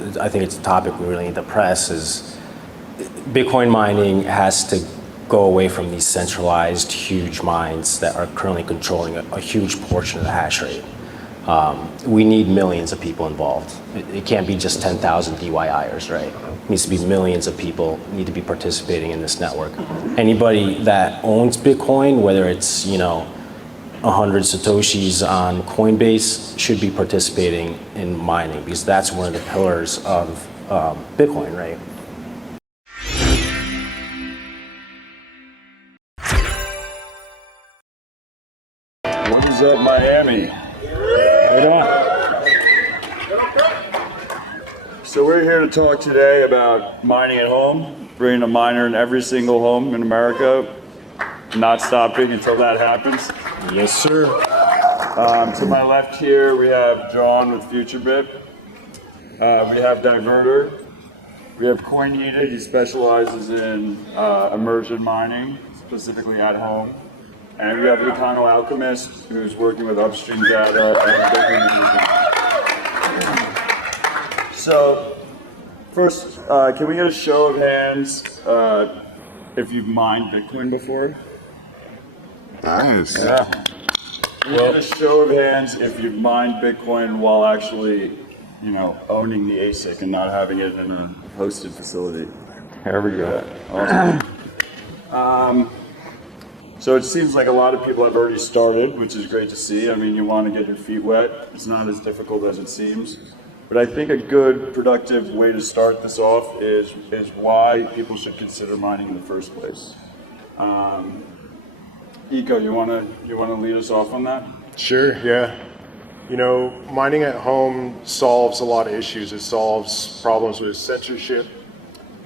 I think it's a topic we really need to press, is Bitcoin mining has to go away from these centralized huge mines that are currently controlling a huge portion of the hash rate. We need millions of people involved. It can't be just 10,000 DYIers, right? It needs to be millions of people need to be participating in this network. Anybody that owns Bitcoin, whether it's 100 Satoshis on Coinbase, should be participating in mining, because that's one of the pillars of Bitcoin, right? What is up, Miami? Right on. So we're here to talk today about mining at home, bringing a miner in every single home in America, not stopping until that happens. Yes, sir. To my left here, we have John with FutureBit. We have Diverter. We have CoinHeater. He specializes in immersion mining, specifically at home. And we have Econoalchemist, who's working with upstream data and Bitcoin management. So, first, can we get a show of hands if you've mined Bitcoin before? Nice. Yeah. Can we get a show of hands if you've mined Bitcoin while actually, owning the ASIC and not having it in a hosted facility? There we go. Awesome. So it seems like a lot of people have already started, which is great to see. I mean, you want to get your feet wet. It's not as difficult as it seems. But I think a good, productive way to start this off is why people should consider mining in the first place. Eco, you wanna lead us off on that? Sure, yeah. Mining at home solves a lot of issues. It solves problems with censorship.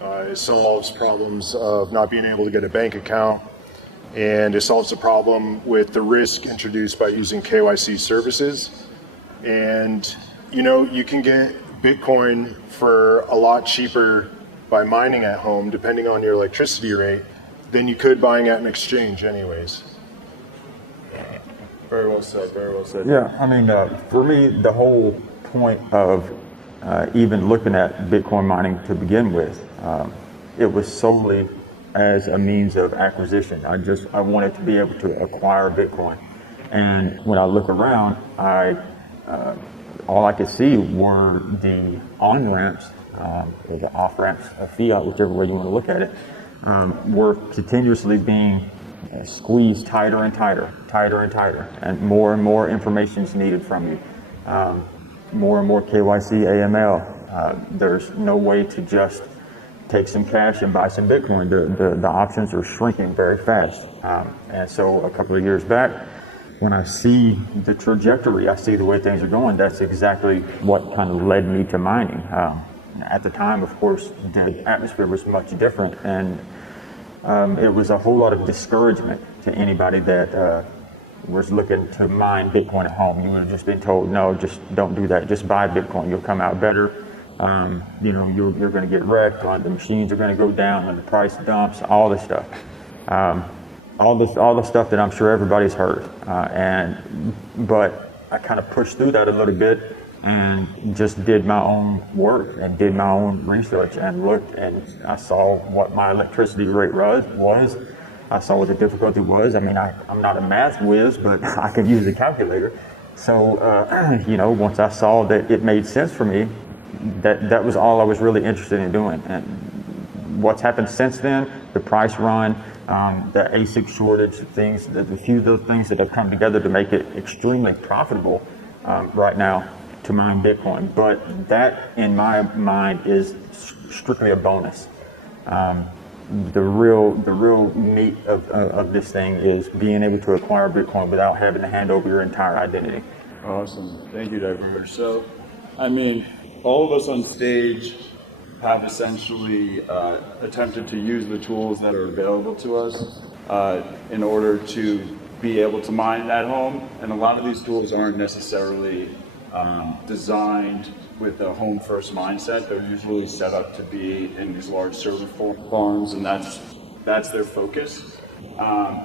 It solves problems of not being able to get a bank account. And it solves the problem with the risk introduced by using KYC services. And, you can get Bitcoin for a lot cheaper by mining at home, depending on your electricity rate, than you could buying at an exchange anyways. Very well said, very well said. Yeah, I mean, for me, the whole point of even looking at Bitcoin mining to begin with, it was solely as a means of acquisition. I wanted to be able to acquire Bitcoin. And when I look around, all I could see were the on-ramps, or the off-ramps of fiat, whichever way you want to look at it, were continuously being squeezed tighter and tighter, and more information is needed from you. More and more KYC, AML. There's no way to just take some cash and buy some Bitcoin. The options are shrinking very fast. And so a couple of years back, when I see the trajectory, I see the way things are going, that's exactly what kind of led me to mining. At the time, of course, the atmosphere was much different, and it was a whole lot of discouragement to anybody that was looking to mine Bitcoin at home. You would have just been told, no, just don't do that. Just buy Bitcoin. You'll come out better. You're going to get wrecked. The machines are going to go down when the price dumps. All this stuff. All the stuff that I'm sure everybody's heard. But I kind of pushed through that a little bit and just did my own work and did my own research and looked, and I saw what my electricity rate was. I saw what the difficulty was. I mean, I'm not a math whiz, but I can use a calculator. So, once I saw that it made sense for me, that was all I was really interested in doing. And what's happened since then, the price run, the ASIC shortage, things, a few of those things that have come together to make it extremely profitable right now to mine Bitcoin. But that, in my mind, is strictly a bonus. The real meat of this thing is being able to acquire Bitcoin without having to hand over your entire identity. Awesome. Thank you, Diverter. So, I mean, all of us on stage have essentially attempted to use the tools that are available to us in order to be able to mine at home. And a lot of these tools aren't necessarily designed with a home first mindset. They're usually set up to be in these large server farms, and that's their focus.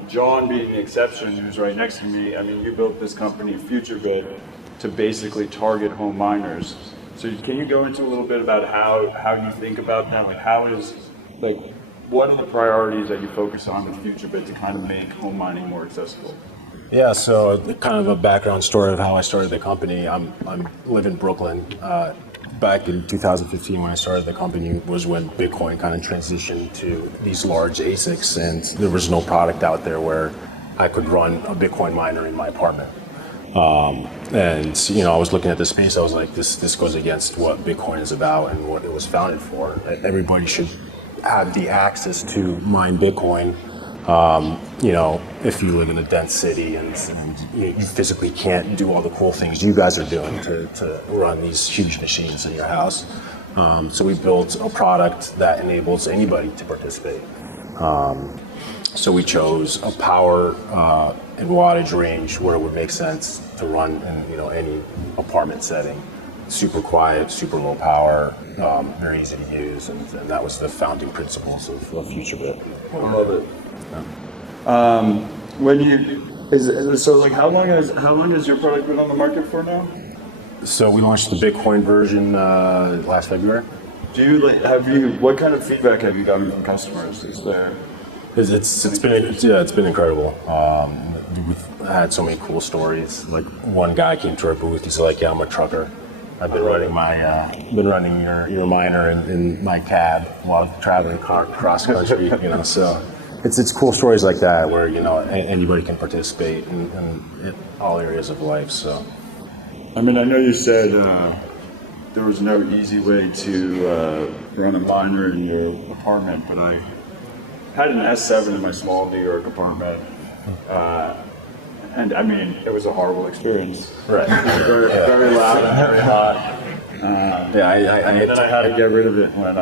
John being the exception, who's right next to me, I mean, you built this company, FutureBit, to basically target home miners. So can you go into a little bit about how you think about that? What are the priorities that you focus on with FutureBit to kind of make home mining more accessible? Yeah, so kind of a background story of how I started the company. I live in Brooklyn. Back in 2015 when I started the company was when Bitcoin kind of transitioned to these large ASICs, and there was no product out there where I could run a Bitcoin miner in my apartment. And I was looking at the space, I was like, this goes against what Bitcoin is about and what it was founded for. Everybody should have the access to mine Bitcoin. If you live in a dense city and you physically can't do all the cool things you guys are doing to run these huge machines in your house. So we built a product that enables anybody to participate. So we chose a power and wattage range where it would make sense to run in any apartment setting. Super quiet, super low power, very easy to use, and that was the founding principles of FutureBit. I love it. How long has your product been on the market for now? So we launched the Bitcoin version last February. What kind of feedback have you gotten from customers? It's been incredible. We've had so many cool stories. Like one guy came to our booth. He's like, "Yeah, I'm a trucker. I've been running your miner in my cab while traveling cross country." So it's cool stories like that where anybody can participate in all areas of life. So I know you said there was no easy way to run a miner in your apartment, but I had an S7 in my small New York apartment, and it was a horrible experience. Right. Very loud and very hot. And then I had to get rid of it when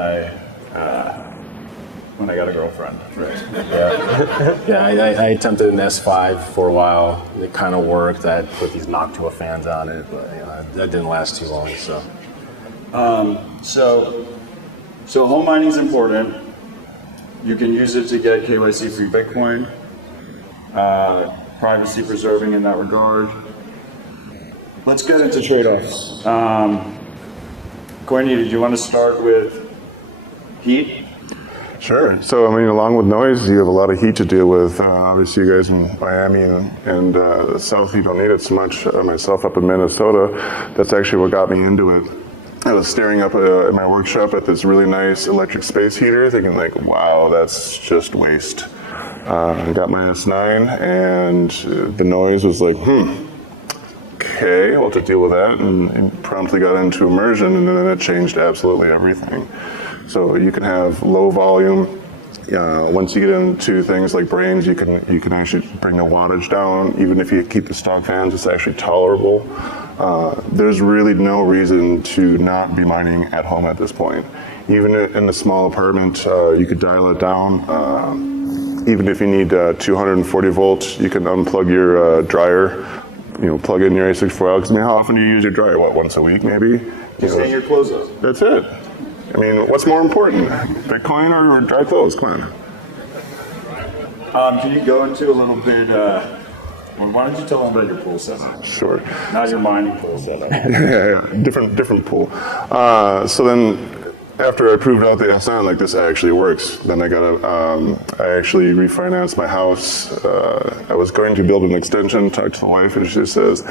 I got a girlfriend. Right. Yeah. I attempted an S5 for a while. It kind of worked. I had put these Noctua fans on it, but that didn't last too long. So home mining is important. You can use it to get KYC-free Bitcoin. Privacy preserving in that regard. Let's get into trade-offs. Courtney, did you want to start with heat? Sure. So, along with noise, you have a lot of heat to deal with. Obviously, you guys in Miami and the South, you don't need it so much. Myself up in Minnesota, that's actually what got me into it. I was staring up at my workshop at this really nice electric space heater, thinking wow, that's just waste. I got my S9, and the noise was okay, well, to deal with that, and promptly got into immersion, and then it changed absolutely everything. So you can have low volume. Once you get into things like brains, you can actually bring the wattage down. Even if you keep the stock fans, it's actually tolerable. There's really no reason to not be mining at home at this point. Even in a small apartment, you could dial it down. Even if you need 240 volts, you can unplug your dryer. Plug in your A64 L. Because how often do you use your dryer? Once a week, maybe? Just hang your clothes up. That's it. What's more important, Bitcoin or dry clothes? Come on. Can you go into a little bit? Why don't you tell them about your pool setup? Sure. Not your mining pool setup. Yeah. Different pool. So then, after I proved out the S9, this actually works. Then I actually refinanced my house. I was going to build an extension. Talked to the wife, and she says,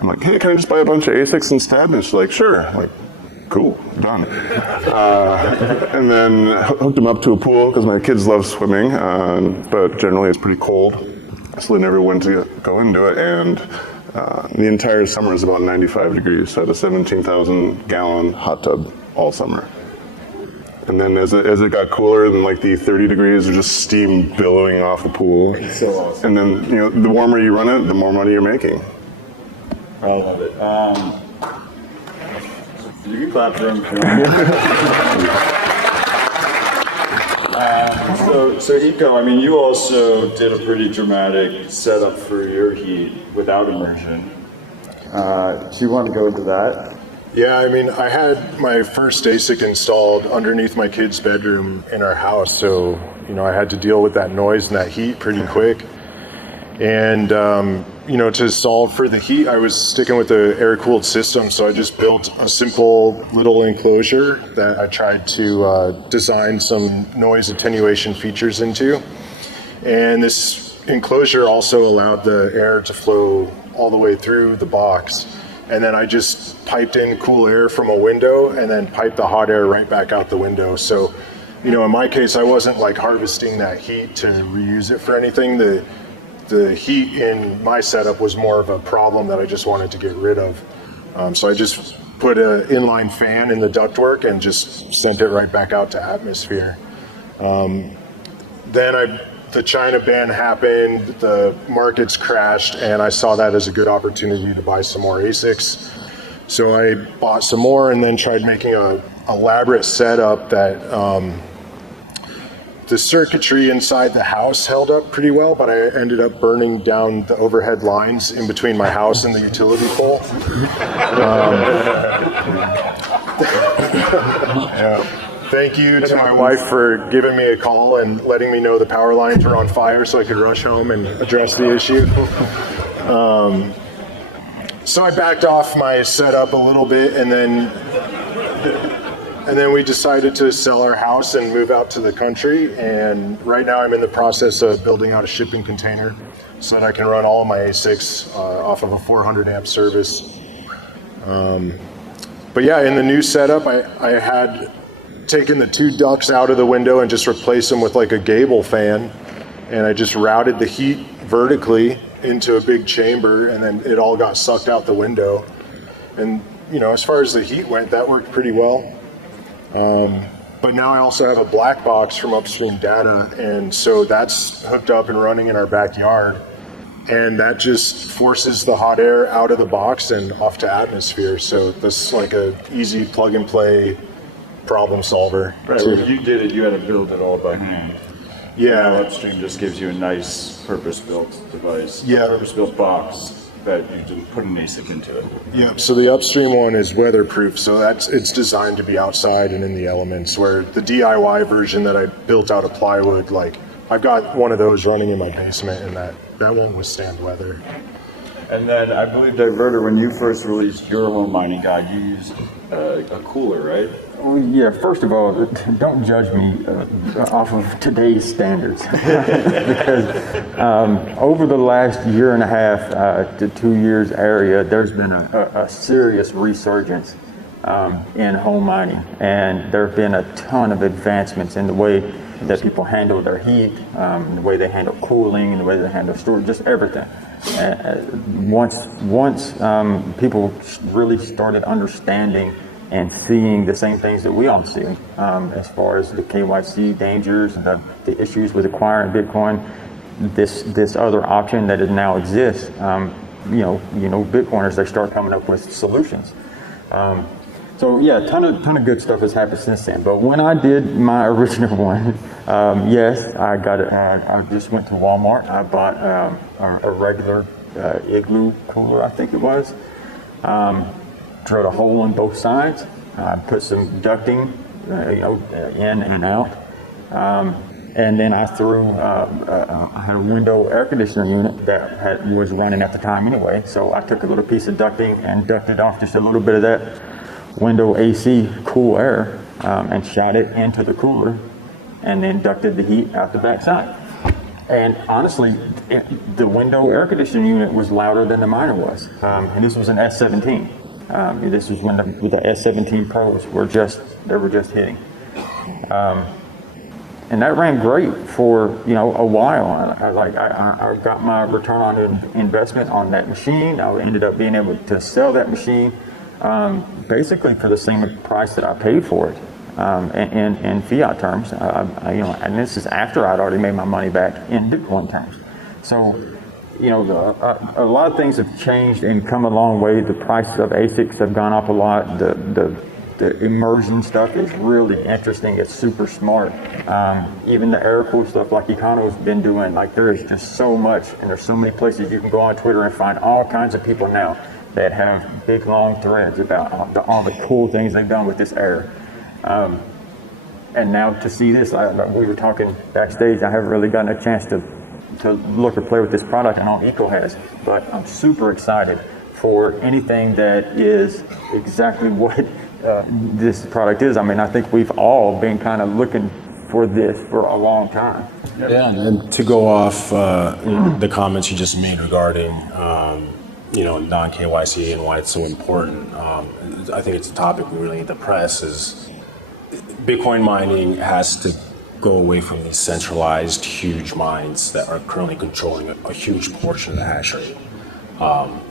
"I'm like, hey, can I just buy a bunch of ASICs instead?" And she's like, "Sure." I'm like, cool, done. And then hooked them up to a pool because my kids love swimming, but generally it's pretty cold, so they never went to go into it. And the entire summer is about 95 degrees, so I had a 17,000-gallon hot tub all summer. And then as it got cooler than the 30 degrees, there's just steam billowing off the pool. It's so awesome. And then the warmer you run it, the more money you're making. I love it. You can clap for him. So Eco, you also did a pretty dramatic setup for your heat without immersion. Do you want to go into that? Yeah, I had my first ASIC installed underneath my kid's bedroom in our house, so I had to deal with that noise and that heat pretty quick. And to solve for the heat, I was sticking with the air-cooled system, so I just built a simple little enclosure that I tried to design some noise attenuation features into. And this enclosure also allowed the air to flow all the way through the box. And then I just piped in cool air from a window and then piped the hot air right back out the window. So, in my case, I wasn't like harvesting that heat to reuse it for anything. The heat in my setup was more of a problem that I just wanted to get rid of. So I just put an inline fan in the ductwork and just sent it right back out to atmosphere. Then the China ban happened, the markets crashed, and I saw that as a good opportunity to buy some more ASICs. So I bought some more and then tried making a elaborate setup that the circuitry inside the house held up pretty well, but I ended up burning down the overhead lines in between my house and the utility pole. Thank you to my wife for giving me a call and letting me know the power lines were on fire so I could rush home and address the issue. So I backed off my setup a little bit, and then we decided to sell our house and move out to the country. And right now I'm in the process of building out a shipping container so that I can run all of my ASICs off of a 400 amp service. But yeah, in the new setup, I had taken the two ducts out of the window and just replaced them with like a gable fan. And I just routed the heat vertically into a big chamber, and then it all got sucked out the window. And as far as the heat went, that worked pretty well. But now I also have a black box from Upstream Data, and so that's hooked up and running in our backyard. And that just forces the hot air out of the box and off to atmosphere. So this is like a easy plug and play problem solver. Right, when you did it, you had to build it all by hand. Yeah. Now Upstream just gives you a nice purpose-built device, Yeah. a purpose-built box that you can put an ASIC into it. Yeah, so the Upstream one is weatherproof, so it's designed to be outside and in the elements, where the DIY version that I built out of plywood, like I've got one of those running in my basement, and that won't withstand weather. And then I believe Diverter, when you first released your home mining guide, you used a cooler, right? Well, yeah, first of all, don't judge me off of today's standards. Because over the last year and a half to 2 years area, there's been a serious resurgence in home mining. And there have been a ton of advancements in the way that people handle their heat, the way they handle cooling, and the way they handle storage, just everything. Once people really started understanding and seeing the same things that we all see, as far as the KYC dangers, the issues with acquiring Bitcoin, this other option that now exists, Bitcoiners, they start coming up with solutions. So yeah, a ton of good stuff has happened since then. But when I did my original one, yes, I got it. I just went to Walmart. I bought a regular Igloo cooler, I think it was. Drilled a hole in both sides. Put some ducting, in and out. And then I threw. I had a window air conditioner unit that was running at the time anyway. So I took a little piece of ducting and ducted off just a little bit of that window AC cool air, and shot it into the cooler, and then ducted the heat out the backside. And honestly, the window air conditioning unit was louder than the miner was. And this was an S17. This was when the S17 Pros were just hitting. And that ran great for a while. I got my return on investment on that machine. I ended up being able to sell that machine basically for the same price that I paid for it, in fiat terms. And this is after I'd already made my money back in Bitcoin terms. So, a lot of things have changed and come a long way. The prices of ASICs have gone up a lot. The immersion stuff is really interesting. It's super smart. Even the air-cooled stuff like Econo's been doing, there is just so much, and there's so many places you can go on Twitter and find all kinds of people now that have big long threads about all the cool things they've done with this air. And now to see this, we were talking backstage, I haven't really gotten a chance to to look or play with this product, and all Eco has. But I'm super excited for anything that is exactly what this product is. I mean, I think we've all been kind of looking for this for a long time. Yeah, and to go off the comments you just made regarding non-KYC and why it's so important, I think it's a topic we really need to press. Is Bitcoin mining has to go away from these centralized huge mines that are currently controlling a huge portion of the hash rate.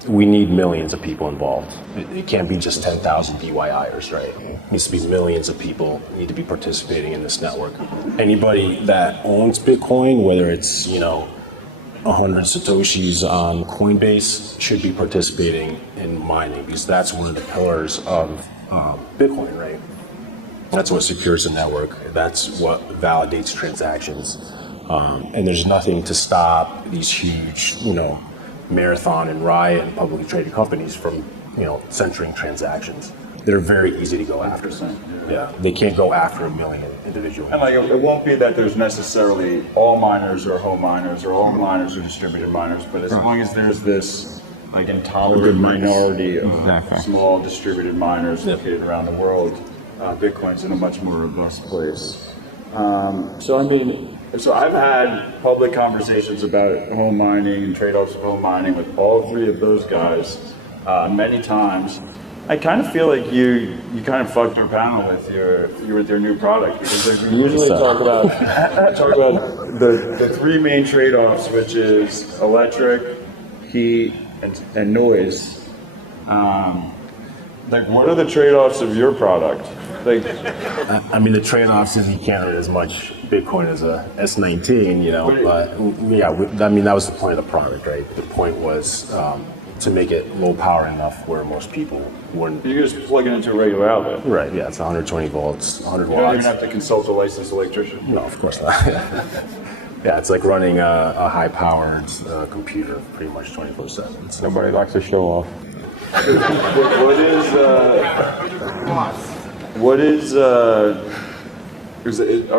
We need millions of people involved. It can't be just 10,000 BYIers, right? It needs to be millions of people need to be participating in this network. Anybody that owns Bitcoin, whether it's 100 Satoshis on Coinbase, should be participating in mining, because that's one of the pillars of Bitcoin, right? That's what secures the network. That's what validates transactions. And there's nothing to stop these huge, Marathon and Riot and publicly traded companies from, censoring transactions. They're very easy to go after. Yeah, they can't go after a million individually. And it won't be that there's necessarily all miners or home miners or all miners or distributed miners, but as long as there's this intolerant minority of small distributed miners located around the world, Bitcoin's in a much more robust place. So I've had public conversations about home mining and trade-offs of home mining with all three of those guys many times. I kind of feel like you kind of fucked our panel with your new product, because we usually talk about the three main trade-offs, which is electric, heat, and noise. What are the trade-offs of your product? The trade-offs is you can't get as much Bitcoin as a S19, but that was the point of the product, right? The point was to make it low power enough where most people wouldn't. You just plug it into a regular outlet. Right, yeah, it's 120 volts, 100 watts. You don't even have to consult a licensed electrician. No, of course not. Yeah, it's like running a high-powered computer pretty much 24/7. Nobody likes to show off. Are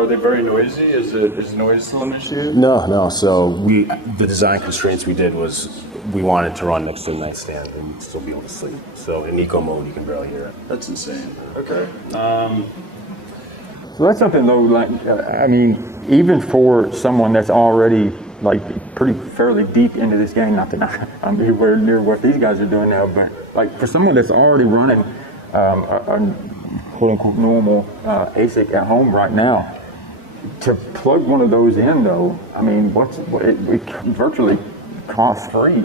they very noisy? Is noise still an issue? No. So the design constraints we did was we wanted to run next to a nightstand and still be able to sleep. So in eco mode, you can barely hear it. That's insane. Okay. So that's something though, even for someone that's already pretty fairly deep into this game, not that I'm anywhere near what these guys are doing now, but for someone that's already running a quote unquote normal ASIC at home right now, to plug one of those in though, it virtually cost free.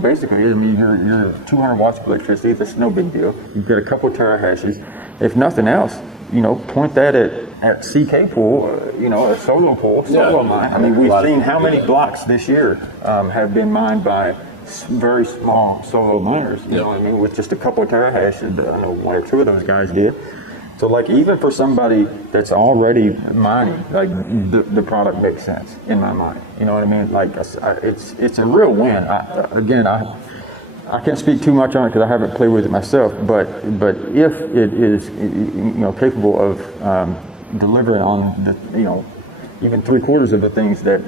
Basically, you're 200 watts of electricity. That's no big deal. You've got a couple of terahashes. If nothing else, point that at CK pool, a solo mine. We've seen how many blocks this year have been mined by very small solo miners. With just a couple of terahashes. I know one or two of those guys did. So even for somebody that's already mining, the product makes sense in my mind. You know what I mean? It's a real win. I can't speak too much on it because I haven't played with it myself. But if it is capable of delivering on the even 3/4 of the things that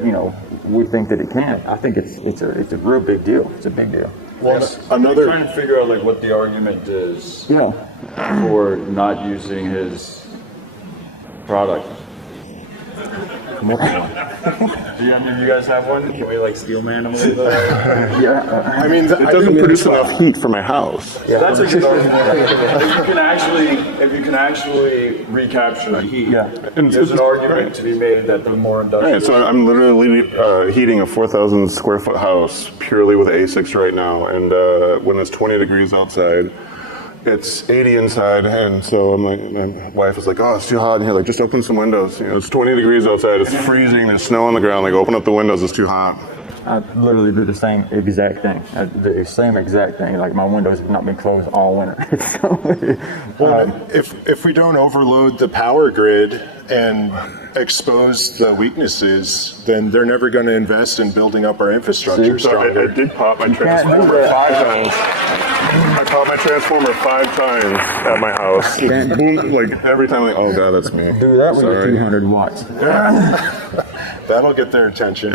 we think that it can, I think it's a real big deal. It's a big deal. Well, I'm trying to figure out what the argument is for not using his product. Come up with one. Do you guys have one? Can we steal man them a little bit? Yeah. It doesn't produce enough heat for my house. Yeah, that's a good argument. If you can actually recapture the heat, there's an argument to be made that the more industrial. Right, so I'm literally heating a 4,000 square foot house purely with ASICs right now, and when it's 20 degrees outside, it's 80 inside, and so my wife is like, "Oh, it's too hot in here. Just open some windows. It's 20 degrees outside. It's freezing. There's snow on the ground. Open up the windows. It's too hot." I literally do the same exact thing. My windows have not been closed all winter. If we don't overload the power grid and expose the weaknesses, then they're never going to invest in building up our infrastructure stronger. I did pop my transformer 5 times. I popped my transformer 5 times at my house. Boom, every time, oh god, that's me. Do that with 200 watts. That'll get their attention.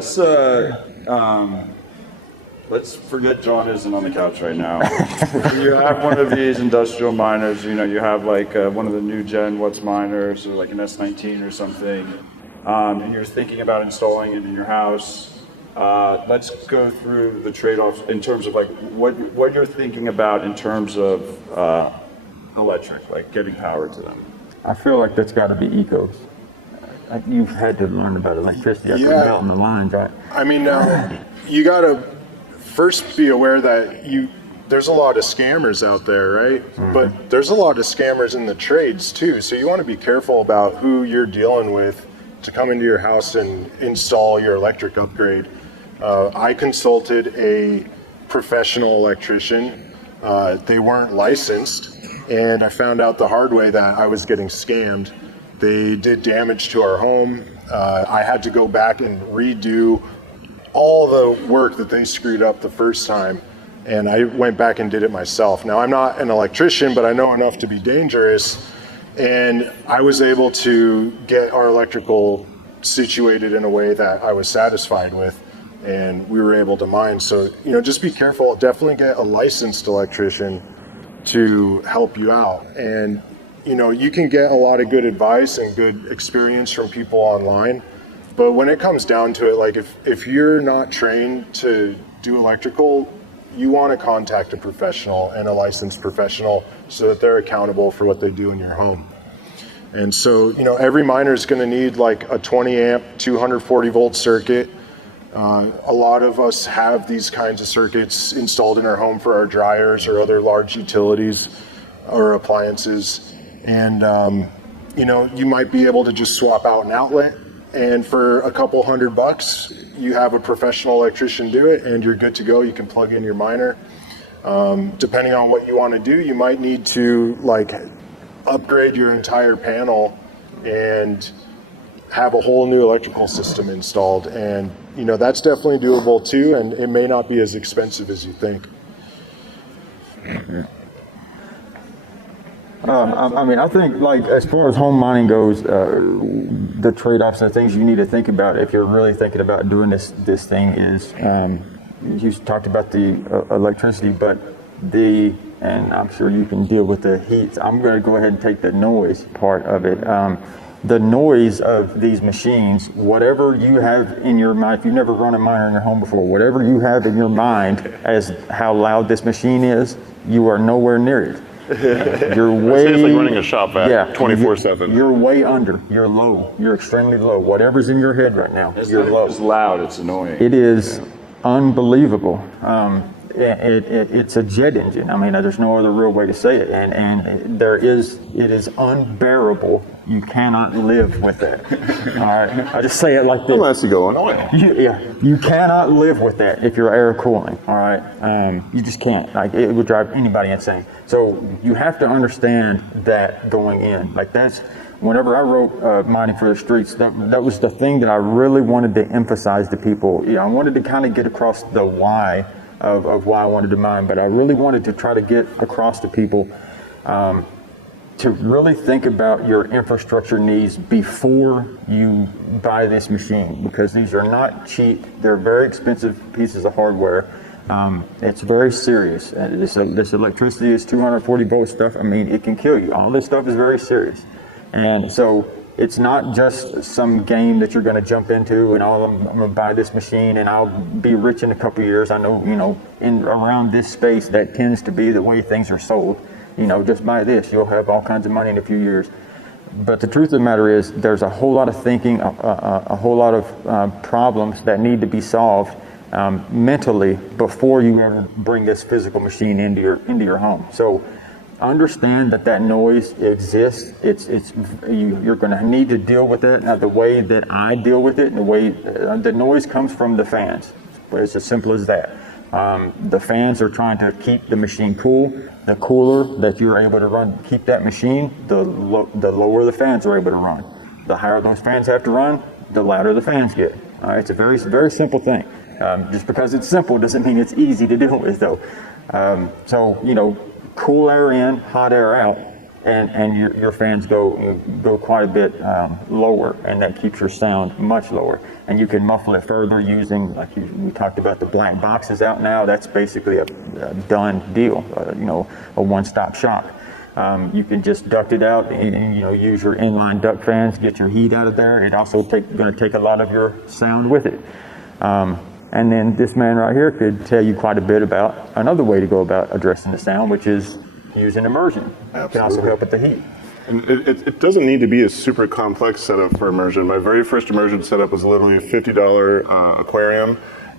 So let's forget John isn't on the couch right now. You have one of these industrial miners, you have like one of the new gen What's miners, or like an S19 or something, and you're thinking about installing it in your house. Let's go through the trade-offs in terms of like what you're thinking about in terms of electric, like getting power to them. I feel like that's got to be ecos. You've had to learn about electricity after melting the lines, right? I mean, you got to first be aware that there's a lot of scammers out there, right? Mm-hmm. But there's a lot of scammers in the trades too. So you want to be careful about who you're dealing with to come into your house and install your electric upgrade. I consulted a professional electrician. They weren't licensed, and I found out the hard way that I was getting scammed. They did damage to our home. I had to go back and redo all the work that they screwed up the first time, and I went back and did it myself. Now, I'm not an electrician, but I know enough to be dangerous, and I was able to get our electrical situated in a way that I was satisfied with, and we were able to mine. So, just be careful. Definitely get a licensed electrician to help you out. And, you can get a lot of good advice and good experience from people online. But when it comes down to it, like if you're not trained to do electrical, you want to contact a professional and a licensed professional so that they're accountable for what they do in your home. And so, every miner is going to need like a 20 amp, 240 volt circuit. A lot of us have these kinds of circuits installed in our home for our dryers or other large utilities or appliances. And, you might be able to just swap out an outlet. And for a couple $100, you have a professional electrician do it, and you're good to go. You can plug in your miner. Depending on what you want to do, you might need to upgrade your entire panel and have a whole new electrical system installed. And that's definitely doable too, and it may not be as expensive as you think. I think as far as home mining goes, the trade-offs and things you need to think about if you're really thinking about doing this thing is, you talked about the electricity, but and I'm sure you can deal with the heat. I'm going to go ahead and take the noise part of it. The noise of these machines, whatever you have in your mind, if you've never run a miner in your home before, whatever you have in your mind as how loud this machine is, you are nowhere near it. You're way. It's like running a shop vac 24/7. You're way under. You're low. You're extremely low. Whatever's in your head right now, you're low. It's loud. It's annoying. It is unbelievable. It's a jet engine. There's no other real way to say it. And it is unbearable. You cannot live with that. All right, I just say it like this. Unless you go on oil. You cannot live with that if you're air cooling. All right, you just can't. It would drive anybody insane. So you have to understand that going in. That's whenever I wrote Mining for the Streets, that was the thing that I really wanted to emphasize to people. I wanted to kind of get across the why of why I wanted to mine, but I really wanted to try to get across to people to really think about your infrastructure needs before you buy this machine, because these are not cheap. They're very expensive pieces of hardware. It's very serious. This electricity is 240 volt stuff. It can kill you. All this stuff is very serious. And so it's not just some game that you're going to jump into and I'm going to buy this machine and I'll be rich in a couple of years. I know, in around this space, that tends to be the way things are sold. Just buy this, you'll have all kinds of money in a few years. But the truth of the matter is, there's a whole lot of thinking, a whole lot of problems that need to be solved mentally before you ever bring this physical machine into your home. So understand that noise exists. You're going to need to deal with it. Now, the way that I deal with it, the noise comes from the fans. But it's as simple as that. The fans are trying to keep the machine cool. The cooler that you're able to keep that machine, the lower the fans are able to run. The higher those fans have to run, the louder the fans get. All right, it's a very, very simple thing. Just because it's simple doesn't mean it's easy to deal with, though. So, cool air in, hot air out. and your fans go quite a bit lower, and that keeps your sound much lower. And you can muffle it further using, like we talked about, the black boxes out now. That's basically a done deal, a one-stop shop. You can just duct it out and use your inline duct fans, get your heat out of there. It also going to take a lot of your sound with it. And then this man right here could tell you quite a bit about another way to go about addressing the sound, which is using immersion. Absolutely. It can also help with the heat. And it doesn't need to be a super complex setup for immersion. My very first immersion setup was literally a $50 aquarium,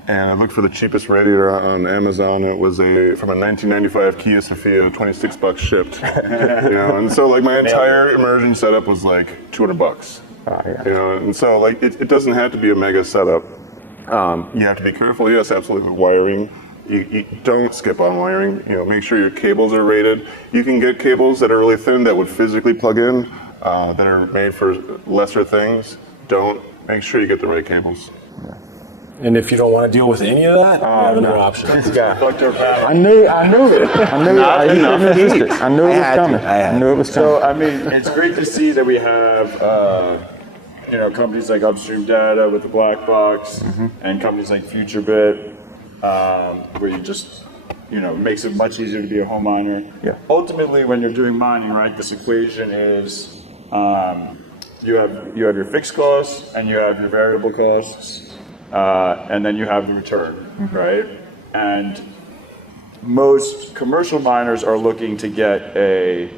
and I looked for the cheapest radiator on Amazon. It was from a 1995 Kia Sophia, $26 shipped. And so like my entire immersion setup was like $200. Yeah. And so like it doesn't have to be a mega setup. You have to be careful, yes, absolutely, with wiring. You don't skip on wiring. Make sure your cables are rated. You can get cables that are really thin that would physically plug in, that are made for lesser things. Make sure you get the right cables. And if you don't want to deal with any of that, you have another option. This guy. I knew it. I knew it. I knew it was coming. I knew it was coming. So, I mean, it's great to see that we have, companies like Upstream Data with the black box, and companies like FutureBit, where you just, it makes it much easier to be a home miner. Yeah. Ultimately, when you're doing mining, right, this equation is you have your fixed costs and you have your variable costs, and then you have the return, right? And most commercial miners are looking to get a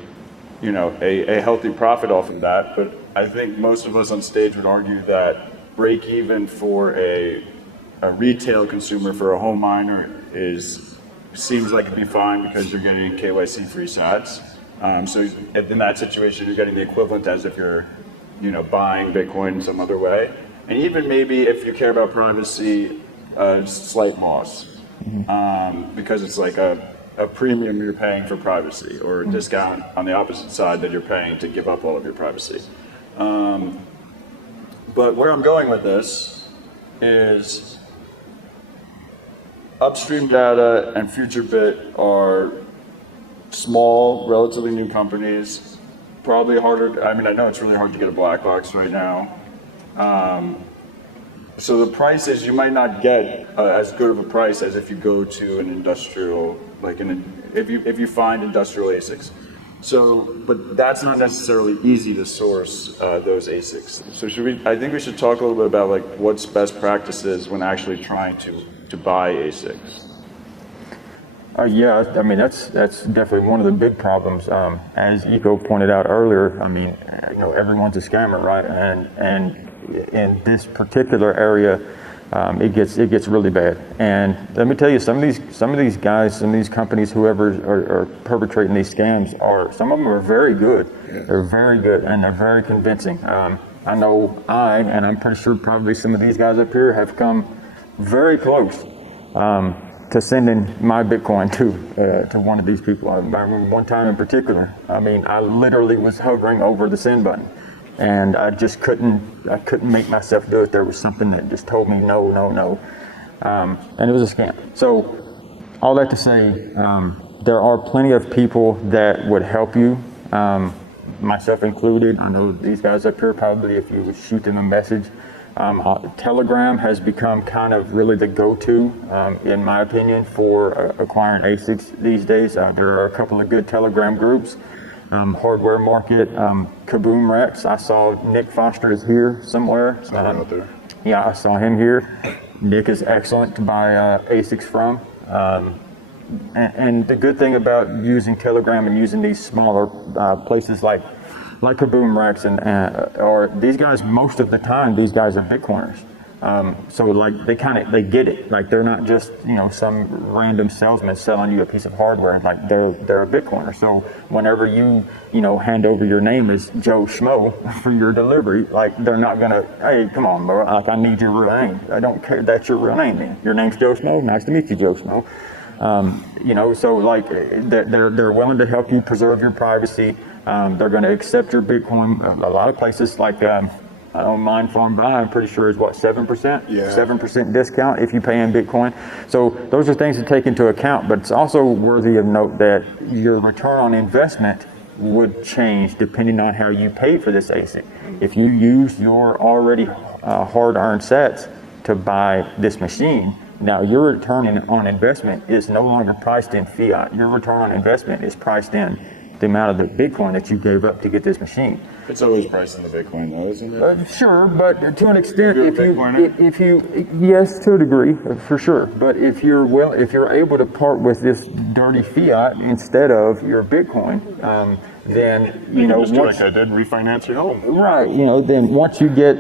healthy profit off of that, but I think most of us on stage would argue that break even for a retail consumer for a home miner seems like it'd be fine because you're getting KYC free sats. So in that situation, you're getting the equivalent as if you're, buying Bitcoin some other way. And even maybe if you care about privacy, slight loss, because it's like a premium you're paying for privacy, or a discount on the opposite side that you're paying to give up all of your privacy. But where I'm going with this is Upstream Data and FutureBit are small, relatively new companies. Probably harder. I know it's really hard to get a black box right now. So the price is, you might not get as good of a price as if you go to an industrial, if you find industrial ASICs. So, but that's not necessarily easy to source those ASICs. So I think we should talk a little bit about what's best practices when actually trying to buy ASICs. That's definitely one of the big problems. As Eco pointed out earlier, everyone's a scammer, right? And in this particular area, it gets really bad. And let me tell you, some of these guys, some of these companies, whoever are perpetrating these scams, some of them are very good. Yeah. They're very good and they're very convincing. I know and I'm pretty sure probably some of these guys up here have come very close to sending my Bitcoin to one of these people. I remember one time in particular, I literally was hovering over the send button, and I just couldn't make myself do it. There was something that just told me no, and it was a scam. So all that to say, there are plenty of people that would help you, myself included. I know these guys up here, probably if you would shoot them a message. Telegram has become kind of really the go-to, in my opinion, for acquiring ASICs these days. There are a couple of good Telegram groups. Hardware Market, Kaboom Rex. I saw Nick Foster is here somewhere. Out there. Yeah, I saw him here. Nick is excellent to buy ASICs from. And the good thing about using Telegram and using these smaller places like Kaboom Rex or these guys, most of the time these guys are Bitcoiners. So they get it. They're not just some random salesman selling you a piece of hardware. They're a Bitcoiner. So whenever you hand over your name as Joe Schmo for your delivery, they're not gonna, hey, come on, bro. I need your real name. I don't care. That's your real name. Then your name's Joe Schmo. Nice to meet you, Joe Schmo. So they're willing to help you preserve your privacy. They're going to accept your Bitcoin. A lot of places I don't mind Farm Buy, I'm pretty sure is 7%? Yeah. 7% discount if you pay in Bitcoin. So those are things to take into account, but it's also worthy of note that your return on investment would change depending on how you paid for this ASIC. If you use your already hard-earned sats to buy this machine, now your return on investment is no longer priced in fiat. Your return on investment is priced in the amount of the Bitcoin that you gave up to get this machine. It's always priced in the Bitcoin, though, isn't it? Sure, but to an extent, You're a Bitcoiner? if you, yes, to a degree, for sure. But if you're able to part with this dirty fiat instead of your Bitcoin, then Just do like I did, refinance your home. right, then once you get,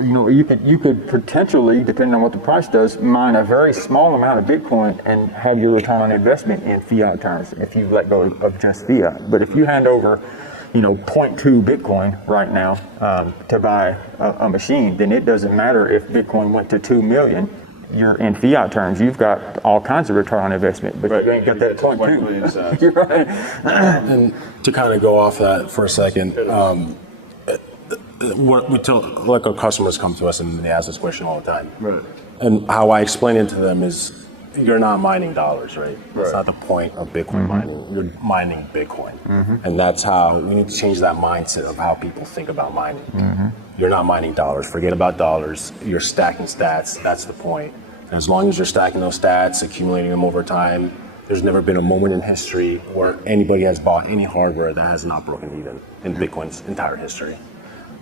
you could potentially, depending on what the price does, mine a very small amount of Bitcoin and have your return on investment in fiat terms if you let go of just fiat. But if you hand over 0.2 Bitcoin right now to buy a machine, then it doesn't matter if Bitcoin went to 2 million. You're in fiat terms, you've got all kinds of return on investment, but you ain't got that 0.2. You're right. And to kind of go off that for a second, we tell, like, our customers come to us and they ask this question all the time. Right. And how I explain it to them is, you're not mining dollars, right? That's not the point of Bitcoin mining. You're mining Bitcoin. And that's how we need to change that mindset of how people think about mining. You're not mining dollars. Forget about dollars. You're stacking stats. That's the point. And as long as you're stacking those stats, accumulating them over time, there's never been a moment in history where anybody has bought any hardware that has not broken even in Bitcoin's entire history.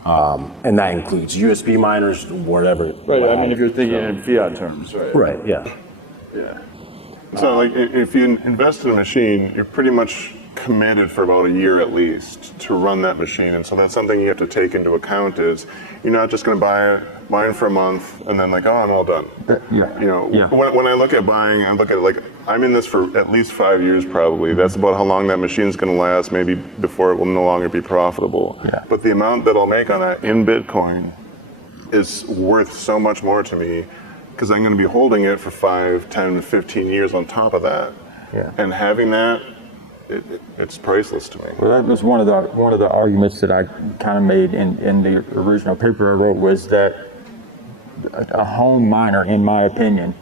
And that includes USB miners, whatever. Right, I mean, if you're thinking in fiat terms, right? Right, yeah. Yeah. So like if you invest in a machine, you're pretty much committed for about a year at least to run that machine. And so that's something you have to take into account is you're not just going to buy it for a month and then like, oh, I'm all done. When I look at buying, I look at it like I'm in this for at least 5 years probably. That's about how long that machine's going to last, maybe before it will no longer be profitable. Yeah. But the amount that I'll make on that in Bitcoin is worth so much more to me because I'm going to be holding it for 5, 10, 15 years on top of that. Yeah. And having that, it's priceless to me. Well, that was one of the arguments that I kind of made in the original paper I wrote, was that a home miner, in my opinion,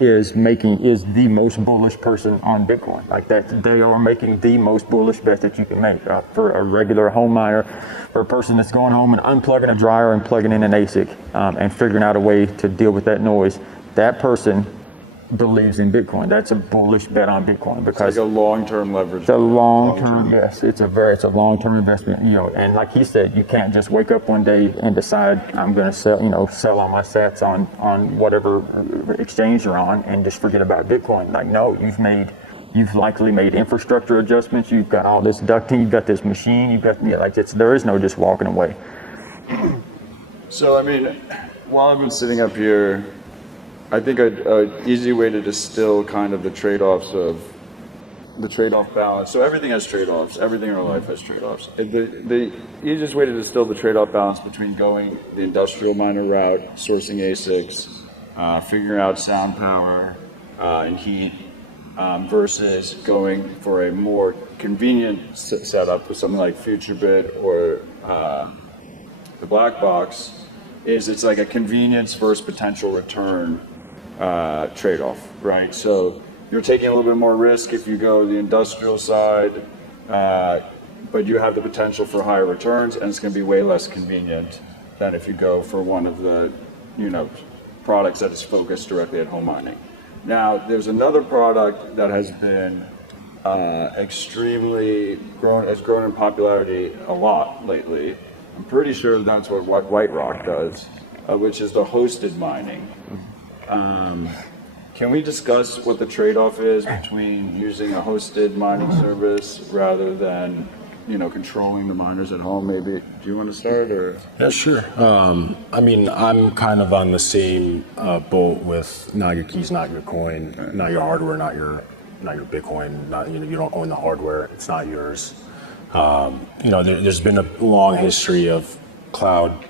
is the most bullish person on Bitcoin. Like that, they are making the most bullish bet that you can make for a regular home miner, for a person that's going home and unplugging a dryer and plugging in an ASIC and figuring out a way to deal with that noise. That person believes in Bitcoin. That's a bullish bet on Bitcoin because It's like a long-term leverage. the long-term, yes, it's a long-term investment. And like he said, you can't just wake up one day and decide I'm going to sell all my sats on whatever exchange you're on and just forget about Bitcoin. Like, no, you've likely made infrastructure adjustments. You've got all this ducting. You've got this machine. You've got there is no just walking away. So, I mean, while I've been sitting up here, I think an easy way to distill kind of the trade-offs of the trade-off balance. So everything has trade-offs. Everything in our life has trade-offs. The easiest way to distill the trade-off balance between going the industrial miner route, sourcing ASICs, figuring out sound power and heat, versus going for a more convenient setup with something like FutureBit or the black box, is it's like a convenience versus potential return trade-off, right? So you're taking a little bit more risk if you go the industrial side, but you have the potential for higher returns, and it's going to be way less convenient than if you go for one of the, products that is focused directly at home mining. Now, there's another product that has been has grown in popularity a lot lately. I'm pretty sure that's what White Rock does, which is the hosted mining. Can we discuss what the trade-off is between using a hosted mining service rather than, controlling the miners at home? Maybe. Do you want to start, or? Yeah, sure. I mean, I'm kind of on the same boat with not your keys, not your coin, not your hardware, not your Bitcoin. You don't own the hardware; it's not yours. There's been a long history of cloud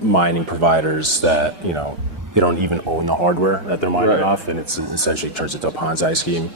mining providers that they don't even own the hardware that they're mining off, and it's essentially turns into a Ponzi scheme.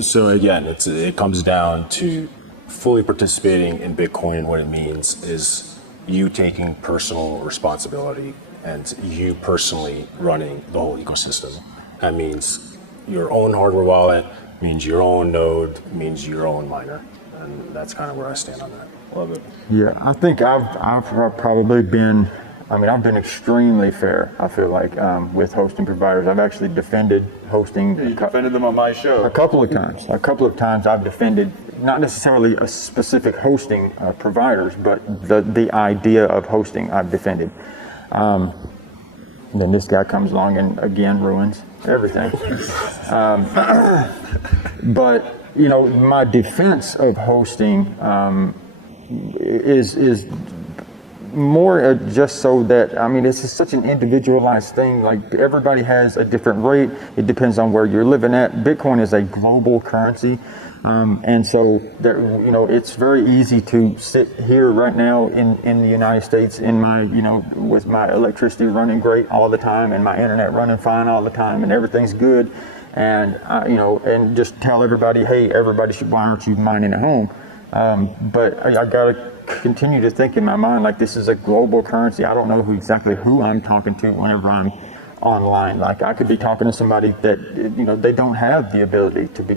So again, it comes down to fully participating in Bitcoin, and what it means is you taking personal responsibility and you personally running the whole ecosystem. That means your own hardware wallet, means your own node, means your own miner. And that's kind of where I stand on that. Love it. Yeah, I think I've probably been, I've been extremely fair, I feel like, with hosting providers. I've actually defended hosting. You defended them on my show. A couple of times. A couple of times I've defended, not necessarily a specific hosting providers, but the idea of hosting I've defended. Then this guy comes along and again ruins everything. But, my defense of hosting is more just so that, it's just such an individualized thing. Like, everybody has a different rate. It depends on where you're living at. Bitcoin is a global currency. And so, it's very easy to sit here right now in the United States with my electricity running great all the time and my internet running fine all the time and everything's good. And, and just tell everybody, hey, why aren't you mining at home? But I gotta continue to think in my mind, like, this is a global currency. I don't know exactly who I'm talking to whenever I'm online. Like, I could be talking to somebody that, they don't have the ability to be,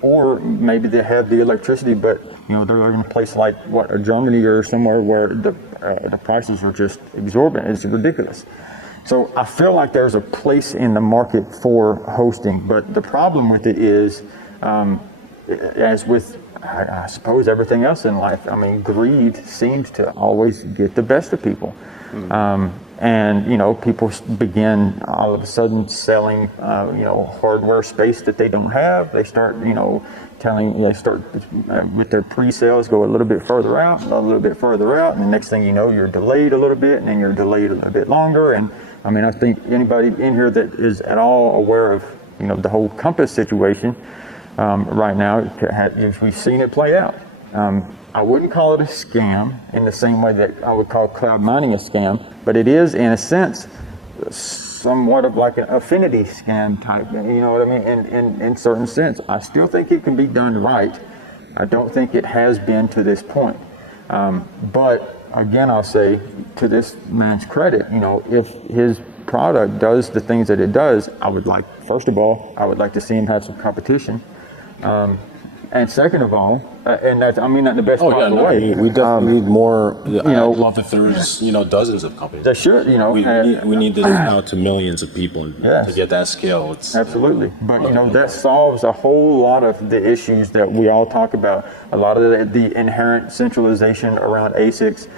or maybe they have the electricity, but, they're in a place like, Germany or somewhere where the prices are just exorbitant. It's ridiculous. So I feel like there's a place in the market for hosting, but the problem with it is, as with, I suppose, everything else in life, greed seems to always get the best of people. And, people begin all of a sudden selling, hardware space that they don't have. They start, with their pre-sales, go a little bit further out, a little bit further out. And the next thing you know, you're delayed a little bit, and then you're delayed a little bit longer. And I think anybody in here that is at all aware of, the whole Compass situation right now, we've seen it play out. I wouldn't call it a scam in the same way that I would call cloud mining a scam, but it is, in a sense, somewhat of like an affinity scam type, you know what I mean? In certain sense. I still think it can be done right. I don't think it has been to this point. But again, I'll say, to this man's credit, if his product does the things that it does, first of all, I would like to see him have some competition. And second of all, and that's, not in the best possible way. We definitely need more. I'd love if there was, dozens of companies. There should, we need this out to millions of people to get that scale. Absolutely. But, that solves a whole lot of the issues that we all talk about. A lot of the inherent centralization around ASICs,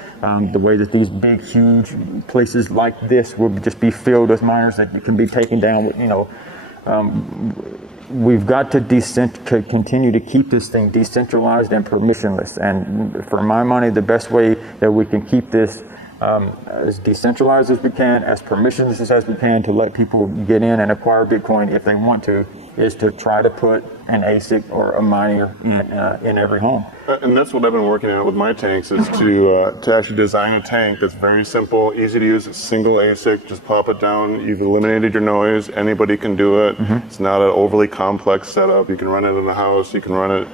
the way that these big, huge places like this will just be filled with miners that can be taken down with, we've got to continue to keep this thing decentralized and permissionless. And for my money, the best way that we can keep this as decentralized as we can, as permissionless as we can, to let people get in and acquire Bitcoin if they want to, is to try to put an ASIC or a miner in every home. And that's what I've been working on with my tanks, is to actually design a tank that's very simple, easy to use. It's single ASIC, just pop it down. You've eliminated your noise. Anybody can do it. It's not an overly complex setup. You can run it in the house. You can run it,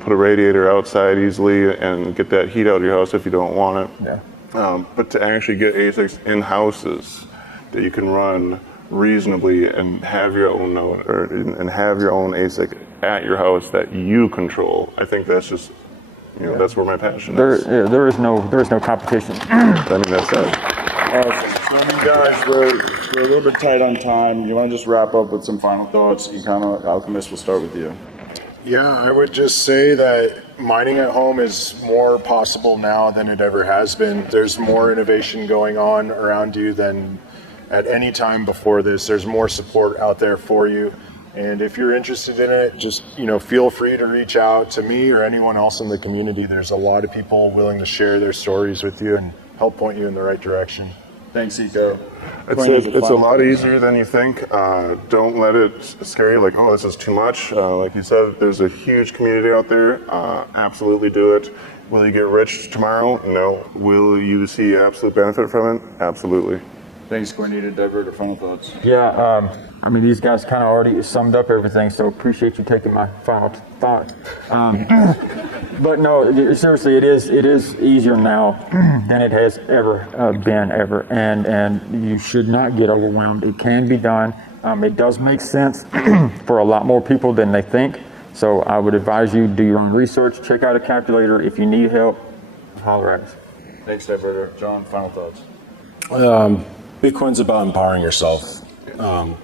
put a radiator outside easily and get that heat out of your house if you don't want it. Yeah. But to actually get ASICs in houses that you can run reasonably and have your own node and have your own ASIC at your house that you control, I think that's just, that's where my passion is. There is no competition. That's it. So guys, we're a little bit tight on time. You want to just wrap up with some final thoughts? Econoalchemist, we'll start with you. Yeah, I would just say that mining at home is more possible now than it ever has been. There's more innovation going on around you than at any time before this. There's more support out there for you. And if you're interested in it, just feel free to reach out to me or anyone else in the community. There's a lot of people willing to share their stories with you and help point you in the right direction. Thanks, Eco. It's a lot easier than you think. Don't let it scare you, like, oh, this is too much. Like you said, there's a huge community out there. Absolutely do it. Will you get rich tomorrow? No. Will you see absolute benefit from it? Absolutely. Thanks, Cornita. Diverter, final thoughts. Yeah, these guys kind of already summed up everything, so appreciate you taking my final thought. But no, seriously, it is easier now than it has ever been, and you should not get overwhelmed. It can be done. It does make sense for a lot more people than they think. So I would advise you do your own research, check out a calculator. If you need help, holler at us. Thanks, Diverter. John, final thoughts. Bitcoin's about empowering yourself.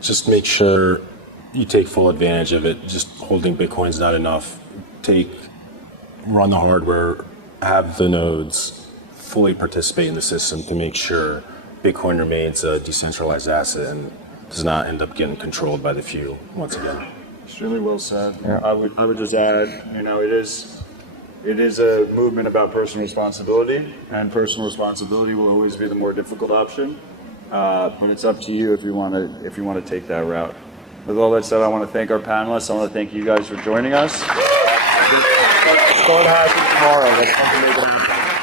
Just make sure you take full advantage of it. Just holding Bitcoin's not enough. Run the hardware, have the nodes, fully participate in the system to make sure Bitcoin remains a decentralized asset and does not end up getting controlled by the few once again. Extremely well said. Yeah. I would just add, it is a movement about personal responsibility, and personal responsibility will always be the more difficult option. But it's up to you if you want to take that route. With all that said, I want to thank our panelists. I want to thank you guys for joining us. Start hashing tomorrow. Let's make it happen.